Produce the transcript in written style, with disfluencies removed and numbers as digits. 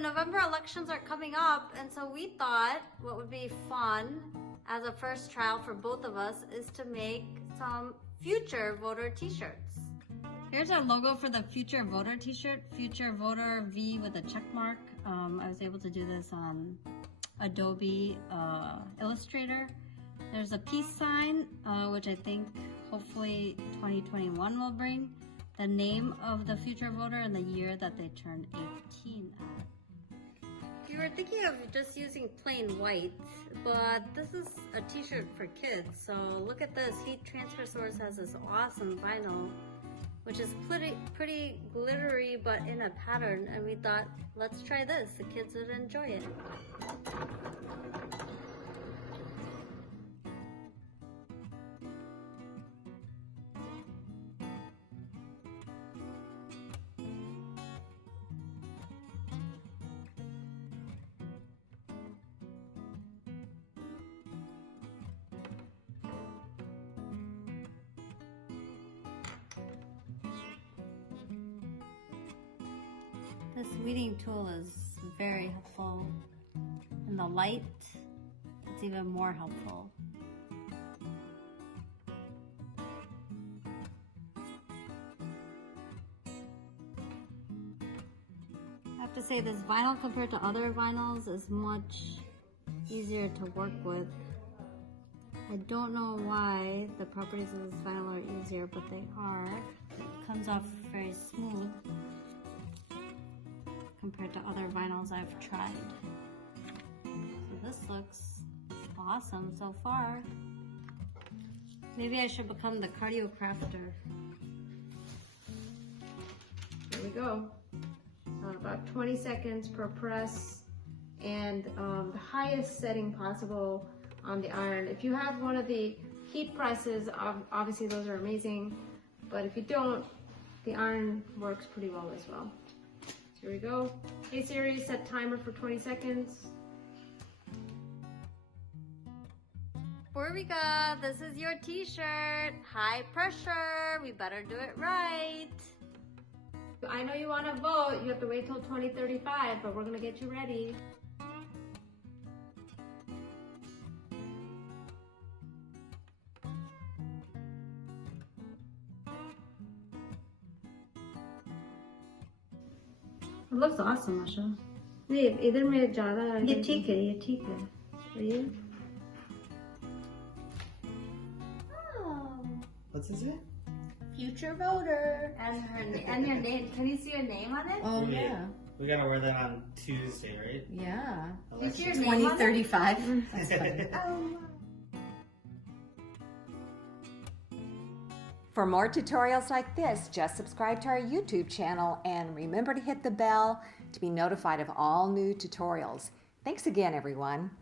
November elections are coming up, and so we thought what would be fun as a first trial for both of us is to make some future voter t-shirts. Here's our logo for the future voter t-shirt, future voter V with a check mark. I was able to do this on Adobe Illustrator. There's a peace sign, which I think hopefully 2021 will bring. The name of the future voter and the year that they turned 18 at. We were thinking of just using plain white, but this is a t-shirt for kids. So look at this, Heat Transfer Source has this awesome vinyl, which is pretty glittery, but in a pattern. And we thought, let's try this, the kids would enjoy it. This weeding tool is very helpful. In the light, it's even more helpful. I have to say this vinyl compared to other vinyls is much easier to work with. I don't know why the properties of this vinyl are easier, but they are. It comes off very smooth compared to other vinyls I've tried. So this looks awesome so far. Maybe I should become the cardio crafter. There we go. About 20 seconds per press, and the highest setting possible on the iron. If you have one of the heat presses, obviously those are amazing, but if you don't, the iron works pretty well as well. Here we go. Hey Siri, set timer for 20 seconds. Purvika, this is your t-shirt. High pressure, we better do it right. I know you want to vote, you have to wait till 2035, but we're gonna get you ready. It looks awesome, Asha. नहीं इधर में ज़्यादा ये ठीक है, ये ठीक है. ये What's this? Future voter. And your name. Can you see your name on it? Oh, yeah. We gotta wear that on Tuesday, right? Yeah. You see your Election. name on it? 2035. That's funny. For more tutorials like this, just subscribe to our YouTube channel and remember to hit the bell to be notified of all new tutorials. Thanks again, everyone.